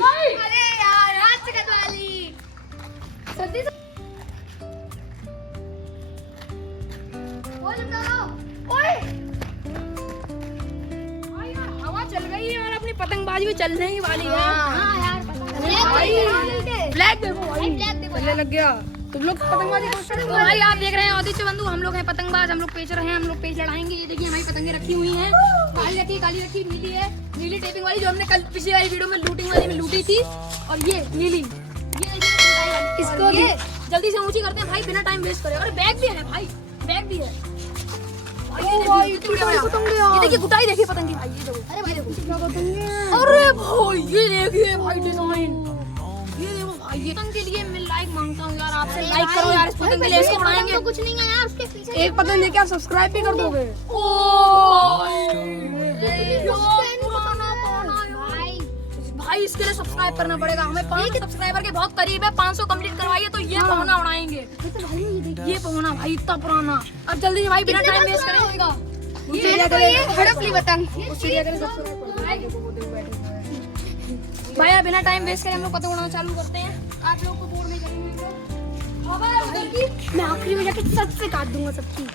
भाई। अरे यार हाथ से कटवाली। सच्ची से ओए हवा चल गई है और अपनी पतंगबाजी भी चलने ही वाली है। हाँ यार ब्लैक देखो भाई, ब्लैक देखो चलने लग गया। तुम लोग पतंगबाजी तो भाई आप देख रहे हैं आदित्य बंधु, हम लोग हैं पतंगबाज, हम लोग पेच रहे हैं, हम लोग पेच लड़ाएंगे। ये देखिए हमारी पतंगे रखी हुई हैं, काली रखी, काली रखी, नीली है, नीली टेपिंग वाली जो हमने कल पिछली वाली वीडियो में लूटिंग वाली में लूटी थी, और ये नीली, ये इसको ये जल्दी से ऊंची करते हैं भाई बिना टाइम वेस्ट करे। और बैग भी है भाई, बैग भी है भाई। ये देखिए गुटाई देखिए पतंग की भाई, ये देखो। अरे भाई देखो अरे भाई ये देखिए भाई डिजाइन, ये देखो भाई। ये पतंग के लिए मैं लाइक मांगता हूँ यार, आपसे लाइक करो यार इस पतंग के लिए, इसको उड़ाएंगे। तो कुछ नहीं है यार उसके पीछे एक पतंग लेके आप सब्सक्राइब भी कर दोगे। भाई इसके लिए सब्सक्राइब करना पड़ेगा हमें, 500 सब्सक्राइबर के बहुत करीब है, 500 कंप्लीट करवाइए तो ये पहुना उड़ाएंगे। ये पहुना भाई इतना पुराना। अब जल्दी से भाई बिना टाइम वेस्ट करेगा। हड़पली पतंग भाई यार बिना टाइम वेस्ट करे हम लोग पतंग उड़ाना चालू करते हैं। आप लोग को बोर नहीं करेंगे तो मैं आखिरी में जाके सबसे काट दूंगा सबकी।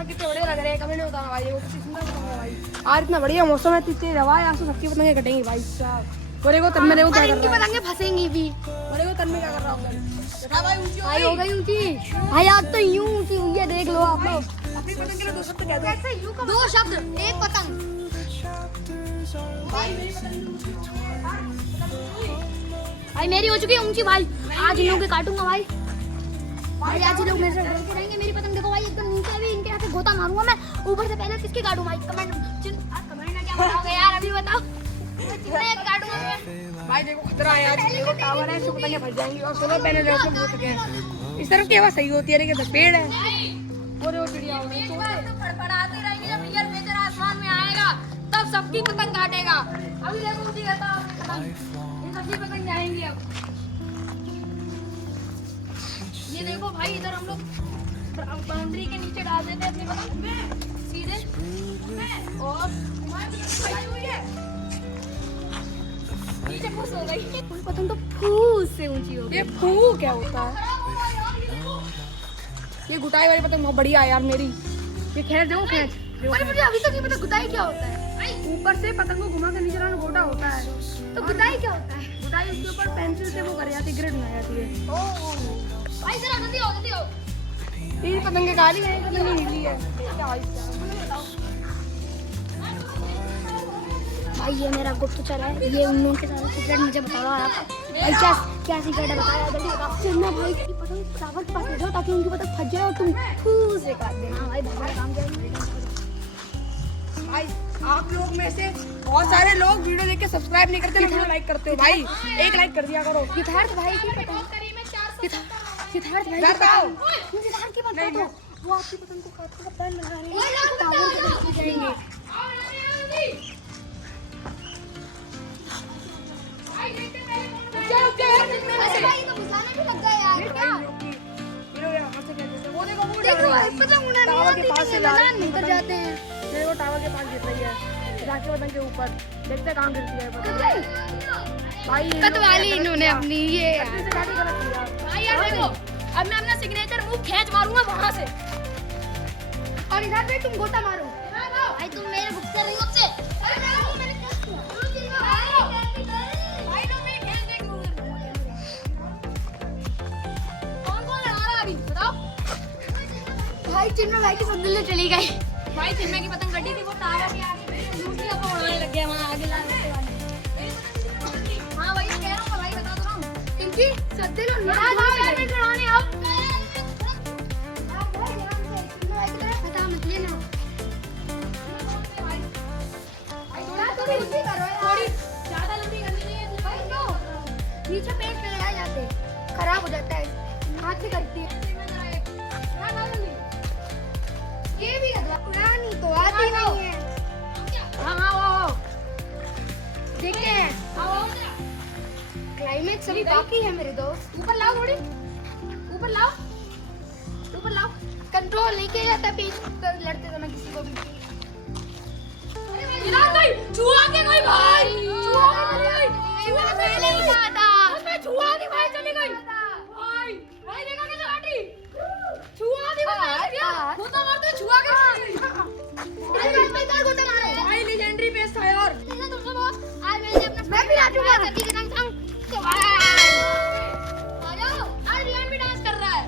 कितने बड़े लग रहे हैं कमेंट में बताना भाई। देखो कितनी सुंदर पतंग है भाई। आज इतना बढ़िया मौसम है, इतनी हवा है, आज तो सबकी पतंगे कटेंगी भाई साहब। बोले को तन में देखो क्या कर रहा है, पतंगे फंसेंगी भी। बोले को तन में क्या कर रहा हूँ देखा भाई, ऊंची भाई हो गई ऊंची भाई, आज तो यूं ऊंची हुई है, देख लो आप लोग। अपनी पतंग के लिए दो शब्द कह दो। दो शब्द एक पतंग। भाई मेरी हो चुकी है ऊंची भाई, आज इन लोगों के काटूंगा भाई। भाई आज लोग मेरे से डर के रहेंगे। मेरी पतंग देखो भाई एकदम नीचे, अभी इनके हाथ से गोता मारूंगा मैं ऊपर से। पहले किसकी काटूं भाई, कमेंट में क्या बताओगे यार, अभी बताओ। एक काटूंगा मैं भाई। देखो खतरा है आज, देखो टावर है, इससे पतंगे फंस जाएंगी और सोलर पैनल है उसमें बहुत हैं। इस तरफ की हवा सही होती है लेकिन पेड़ है और वो चिड़िया हो गई तो फड़फड़ाती रहेंगी। जब रियल मेजर आसमान में आएगा तब सबकी पतंग काटेगा। अभी देखो उसी कहता इन सबकी पतंग जाएंगी। अब ये देखो भाई इधर हम लोग बाउंड्री के नीचे डाल देते हैं अपनी पतंग सीधे, और नीचे फूस हो गई। पतंग तो फूस से ऊंची हो गई। ये फू क्या होता है? ये गुटाई वाली पतंग बहुत बढ़िया है यार मेरी। ये खींच दो, खींच। अरे मुझे अभी तक नहीं पता गुटाई क्या होता है। ऊपर से पतंग को घुमा के नीचे लाना गोटा होता है। तो गुटाई क्या होता है? गुटाई उसके ऊपर पेंसिल से वो कर जाती है, ग्रिड बना जाती है। भाई जरा जल्दी आओ, जल्दी आओ। ये पतंगे काली है, पतंग नीली है। क्या भाई भाई ये मेरा गुप्तचर है, ये उन लोगों के सारे सीक्रेट मुझे बता रहा है आप। भाई क्या क्या सीक्रेट है बताया जल्दी बताओ। चलना भाई की पतंग टावर के पास ले जाओ ताकि उनकी पतंग फट जाए और तुम फूस से काट देना। भाई बहुत काम करेंगे भाई। आप लोग में से बहुत सारे लोग वीडियो देख के सब्सक्राइब नहीं करते लेकिन लाइक करते हो भाई। एक लाइक कर दिया करो। सिद्धार्थ भाई की पतंग, सिद्धार्थ भाई सिद्धार्थ की पतंग तो वो आपकी पतंग को काट कर पैन लगा रहे हैं, टावर के पास जाएंगे। भाई तो बुझाने भी लग गए यार क्या? वो देखो वो पतंग उड़ाने टावर के आती पास नहीं से है, जा रही मैदान निकल जाते हैं। मेरे को टावर के पास गिर रही है, जाके पतंग के ऊपर देखते कहाँ गिरती है पतंग। भाई कतवाली इन्होंने अपनी ये से गाड़ी गलत किया। भाई यार देखो, अब मैं अपना सिग्नेचर मूव खींच मारूंगा वहां से, और इधर पे तुम गोता मारो। भाई तुम मेरे बुक से रही हो से। कौन-कौन लड़ा रहा अभी बताओ? भाई चिन्मय भाई की संदूल चली गई। भाई चिन्मय की पतंग कटी थी, वो टावर के आगे दूसरी अब उड़ाने लग गया वहाँ आगे लाने वाले। हाँ वही कह रहा हूँ भाई, बता दो ना इनकी सद्दे लो ना भाई में चढ़ाने। अब बता मत लेना भाई, थोड़ी ज्यादा लंबी करनी नहीं है भाई। नो नीचे पेड़ पे लगा जाते खराब हो जाता है। अच्छी करती है। ये भी पुरानी तो आती नहीं है। हाँ देखते हैं क्लाइमेक्स अभी बाकी है मेरे दोस्त। ऊपर लाओ थोड़ी, ऊपर लाओ, ऊपर लाओ। कंट्रोल नहीं किया जाता पेज पर लड़ते समय किसी को भी। छुआ के कोई भाई, छुआ के चली गई, छुआ के पहले ही कहा था। उसमें छुआ के भाई चली गई। भाई भाई देखा कैसे काटी, छुआ के भाई गोता मारते छुआ के चली गई। भाई लेजेंडरी पेस था यार। आज मैंने अपना मैं भी नाचूंगा सभी के संग संग। आज रियान भी डांस कर रहा है।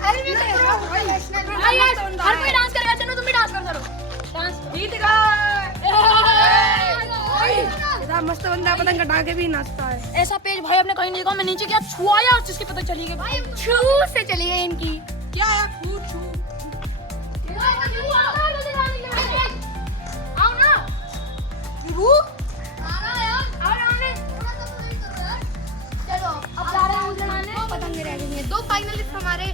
अरे मैं तो प्रोफेशनल भाई आज हर कोई डांस करेगा, चलो तुम भी डांस कर दो। डांस जीत गए। इतना मस्त बंदा पतंग कटा के भी नाचता है। ऐसा पेज भाई आपने कहीं नहीं देखा। मैं नीचे गया, छुआया, जिसकी पता चली गई भाई छू से चली गई इनकी। क्या है छू छू? आओ ना विभू चलो अब जा रहे हैं उड़ाने। दो पतंगे रह गई हैं, दो फाइनलिस्ट हमारे।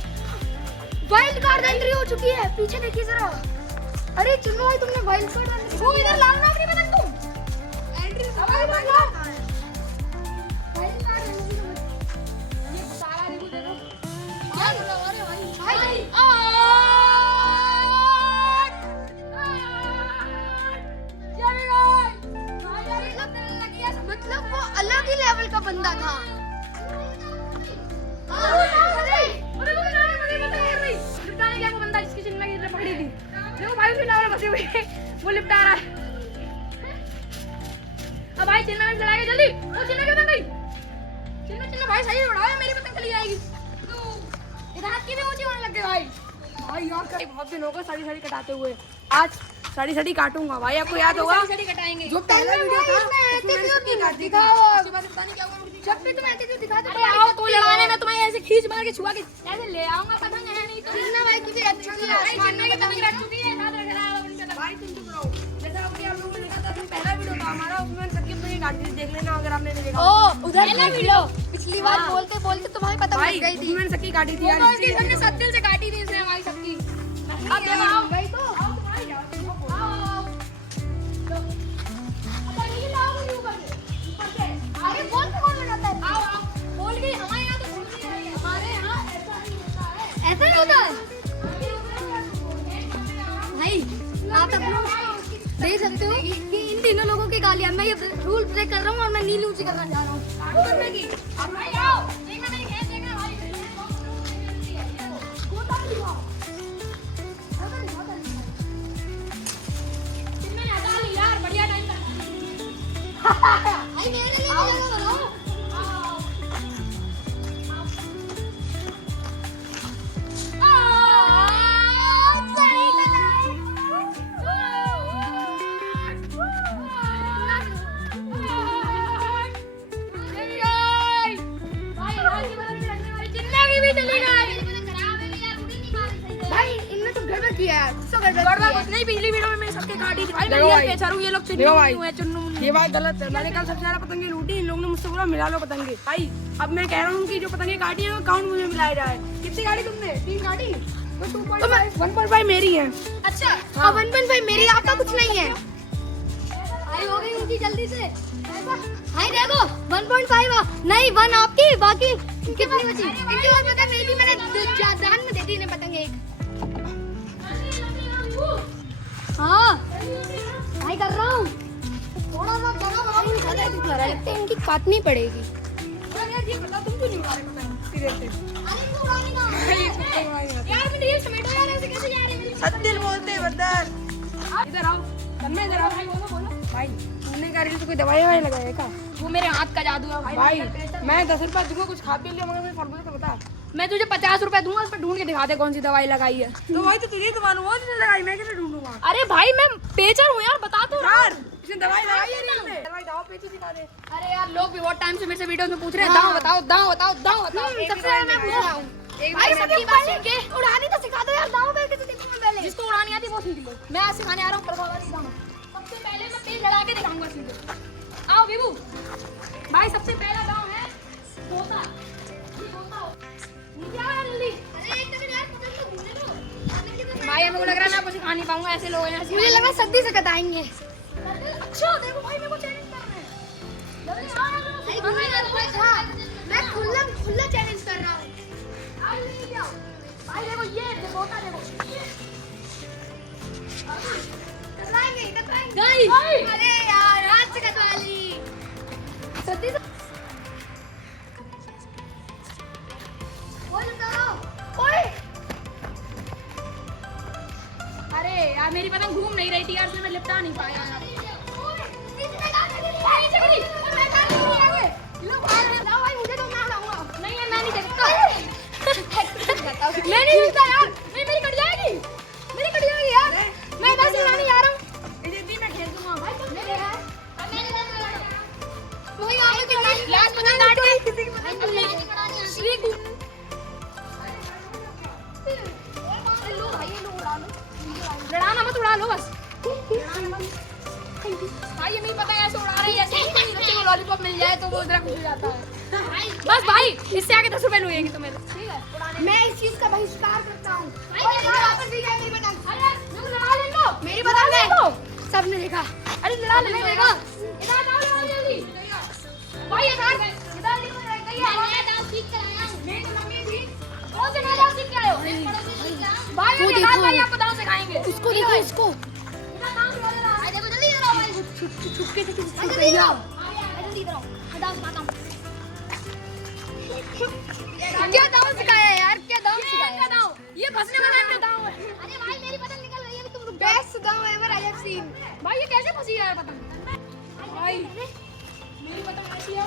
वाइल्ड कार्ड एंट्री हो चुकी है, पीछे देखिए जरा। अरे चुनो भाई तुमने वाइल्ड कार्ड एंट्री वो इधर लाना अपनी पतंग तुम। एंट्री हमारे पास लाओ। वाइल्ड कार्ड एंट्री ये सारा रिव्यू दे दो। क्या बोल रहा है भाई? भाई मतलब वो अलग ही लेवल का बंदा था। वो लिपटा रहा है। अब भाई चिन्ह में चलाएगा जल्दी। वो चिन्ह क्यों बन गई? चिन्ह चिन्ह भाई सही उड़ाओ, मेरी पतंग चली जाएगी। इधर की भी ऊंची होने लग गई भाई। भाई यार बहुत दिन हो गए साड़ी साड़ी कटाते हुए। आज साड़ी साड़ी काटूंगा भाई। आपको याद होगा सड़ी कटाएंगे। जो पहला वीडियो था उसमें उसमें मैंने सबकी काट दी थी। दिखाओ। उसके बाद पता नहीं क्या हुआ मुझे। जब भी तुम एटीट्यूड दिखाते अरे आओ तो लड़ाने में तुम्हें ऐसे खींच मार के छुआ के ऐसे ले आऊंगा। पतंग है नहीं तो चिन्ना भाई तुझे अच्छा किया। भाई चिन्ह की पतंग रख चुकी है, साथ रख रहा है अपनी पतंग। भाई तुम चुप रहो। जैसा अभी आप लोगों ने देखा था जो पहला वीडियो था हमारा, उसमें मैंने सबकी पतंग काट दी थी। देख लेना अगर आपने नहीं देखा। ओ उधर पहला वीडियो। पिछली बार बोलते बोलते तुम्हारी पतंग भाई लग गई थी। उसमें मैंने सबकी काटी थी वो यार। तो उसकी हमने सब दिल से काटी थी इसने हमारी सबकी। अब देखो आओ। वही तो अरे बोल तो कौन बनाता है? आओ आओ बोल गई। हमारे यहाँ तो बोल नहीं रही है। हमारे यहाँ ऐसा ही होता है। ऐसा नहीं होता है भाई। आप अपना देख सकते हो कि इन तीनों लोगों की गालियां। मैं ये रूल ब्रेक कर रहा हूँ और मैं नीली ऊंची करना चाह रहा हूँ। करने की। अब भाई आओ। देखना नहीं है, देखना भाई। चिन्ह ने हटा ली यार, बढ़िया टाइम था। भाई मेरे लिए भी जगह बनाओ। सही लगाए। भाई इनने तो गड़बड़ किया है। सब गड़बड़ गड़बड़ किया है। कुछ नहीं, पिछली वीडियो में मैंने सबके काटी थी भाई। मैं देखो रियल भाई। पेचर हूं, ये लोग देखो भाई। चुन्नू हुए चुन्नू मुन्नू। ये बात गलत है। मैंने कल सबसे ज्यादा पतंगे लूटी। इन लोगों ने मुझसे बोला मिला लो पतंगे। भाई अब मैं कह रहा हूँ कि जो पतंगे काटी है वो काउंट मुझे मिलाया जाए। कितनी काटी तुमने? 3 काटी? तो 2.5 1.5 मेरी है। अच्छा हाँ 1.5 मेरी, आपका कुछ नहीं है। भाई हो गई उनकी जल्दी से। भाई देखो 1.5 नहीं 1 आपकी, बाकी कितनी बची? इनके बाद पता मेरी मैंने जान में दे दी इन्हें पतंग एक। हाँ भाई कर रहा हूँ। थोड़ा सा जगह बनाओ। ज्यादा दुख लग रहा है, लगता है इनकी काटनी पड़ेगी। ये बता तुम क्यों नहीं उड़ा रहे पतंग इतनी देर से? अरे इनको उड़ाने का। यार मैं ये समेटो यार, ऐसे कैसे जा रहे हैं मेरी सत्दिल बोलते हैं बदर। इधर आओ। तन्मय इधर आओ। भाई बोलो बोलो। भाई तुमने क्या रील से कोई दवाई ववाई लगाई है क्या? वो मेरे हाथ का जादू है भाई। भाई मैं 10 रुपए दूंगा कुछ खा पी लिया मगर मैं फॉर्मूला तो बता। मैं तुझे 50 रुपए दूंगा, उस पर ढूंढ के दिखा दे कौन सी दवाई लगाई है। तो भाई तो तुझे तो मालूम हो तुझे लगाई, मैं कैसे ढूंढूंगा? अरे भाई मैं पेचर हूँ यार, बता तो रहा हूँ। यार इसने दवाई लगाई है रील में। दवाई दाव पेची दिखा दे। अरे यार लोग भी बहुत टाइम से मेरे से वीडियो में पूछ रहे हैं दाव बताओ दाव बताओ दाव बताओ। सबसे ज्यादा मैं पूछ रहा हूँ। भाई सबकी बात है के उड़ानी तो सिखा दो यार। दाव करके तो देखो मैं पहले। जिसको उड़ानी आती है वो सीख लो। मैं आज सिखाने आ रहा हूँ प्रभाव वाली दाव। सबसे पहले मैं तेज लड़ा के दिखाऊंगा सीधे। आओ विभू भाई। सबसे पहला दाव है गोता। ये गोता हो। नीचे आओ खा नहीं पाऊंगा, ऐसे लोग हैं। मुझे लगा सर्दी से कटाएंगे। अच्छा देखो भाई मेरे को चैलेंज करना है। मैं खुला चैलेंज कर रहा हूँ। भाई देखो ये देखो कतराएंगे। अरे यार हाथ से कटवा ली। सत्ती से ओए अरे यार मेरी पतंग घूम नहीं रही थी यार, इसलिए मैं लिपटा नहीं पाया यार। नहीं है, मैं नहीं देखता। मैं नहीं देखता यार, नहीं मेरी कट जाएगी, मेरी कट जाएगी यार। मैं इधर से उड़ाने जा रहा हूँ। मैं खेल दूंगा वही आगे की लड़ाई। लास्ट पतंग काट के लड़ाना मत, उड़ा लो बस। भाई ये नहीं पता ऐसे उड़ा रही है, ऐसे बच्चे को लॉलीपॉप मिल जाए तो वो इधर खुश हो जाता है। बस भाई इससे आगे 10 रुपए लूएंगे तो मेरे, ठीक है। मैं इस चीज का बहिष्कार करता हूँ। मेरी पतंग है। सबने देखा। अरे लड़ा ले देखा, इधर आओ लड़ा जल्दी भाई, इधर इधर निकल गई है। मैं डांस सीख कर आया हूं, मैं तो मम्मी थी। कौन से डांस सीख के आए हो भाई? वो ये देखो। डांस भाई आपको डांस सिखाएंगे। उसको देखो उसको। इधर डांस सिखा दे रहा है। देखो जल्दी इधर आओ भाई। छुपके से जल्दी आओ। जल्दी इधर आओ। डांस सिखाता हूं। क्या डांस सिखाया यार? क्या डांस सिखाया? ये फंसने वाला है दांव है। अरे भाई मेरी पतंग निकल रही है अभी, तुम रुक जाओ। Best dance ever I have seen. भाई ये कैसे फंसी यार पतंग? भाई मेरी पतंग ऐसी है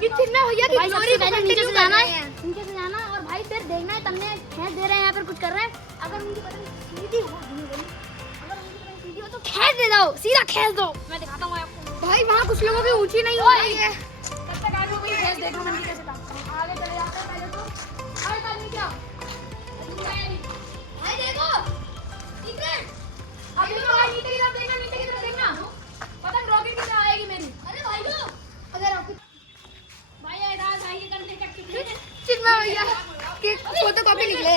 कितने में भैया की चोरी पहले को नीचे से कंटिन्यू जाना करना है। है। नीचे से जाना और भाई फिर देखना है, तमने खींच दे रहे हैं या फिर कुछ कर रहे हैं। अगर उनकी पतंग सीधी हो, अगर उनकी पतंग सीधी हो तो खींच दे दो, सीधा खींच दो। मैं दिखाता हूं आपको। भाई वहाँ कुछ लोगों की ऊंची नहीं हो रही है। तब तक आगे कोई फेस देख लो, मैं नीचे से आगे चले जाते हैं पहले तो। अरे कल नीचे आओ। भाई देखो ठीक है। अब देखो भाई नीचे की तरफ देखना, नीचे की तरफ देखना। पतंग रॉकेट की तरह आएगी मेरी। अरे भाई लो अगर आपको भाई ये राज आइए करने का कितने चिन्मा भैया के फोटो कॉपी निकले।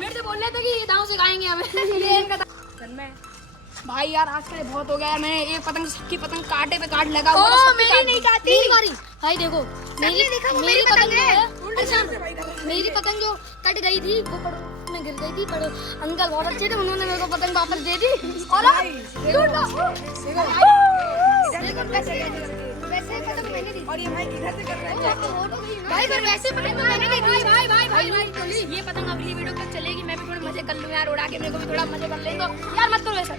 मेरे से बोल रहे थे कि ये दांव सिखाएंगे हमें। ये इनका भाई यार आज के लिए बहुत हो गया है। मैंने एक पतंग सबकी पतंग कांटे पे काट लगा हुआ था, सबकी काट दी। काटी मेरी बारी। भाई देखो मेरी पतंग जो है, मेरी पतंग जो कट गई थी वो पड़ोस में गिर गई थी। पर अंकल बहुत अच्छे थे, उन्होंने मेरे को पतंग वापस दे दी। और वैसे पतंग मैंने दी। और ये भाई इधर से कर रहा है। भाई पर वैसे पतंग मैंने दी। भाई ये पतंग अगली वीडियो तक चलेगी। मैं भी थोड़े मजे कर लूँ यार, उड़ा के मेरे को भी थोड़ा मजे कर ले। तो यार मत करो वैसा,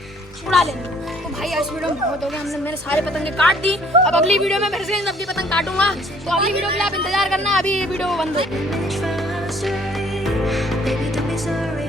उड़ा ले। तो भाई इस वीडियो में बहुत हो गया, हमने मेरे सारे पतंगे काट दी। अब अगली वीडियो में फिर से सबकी पतंग काटूंगा। तो अगली वीडियो के लिए आप इंतजार करना। अभी ये वीडियो बंद हो। Baby, don't be sorry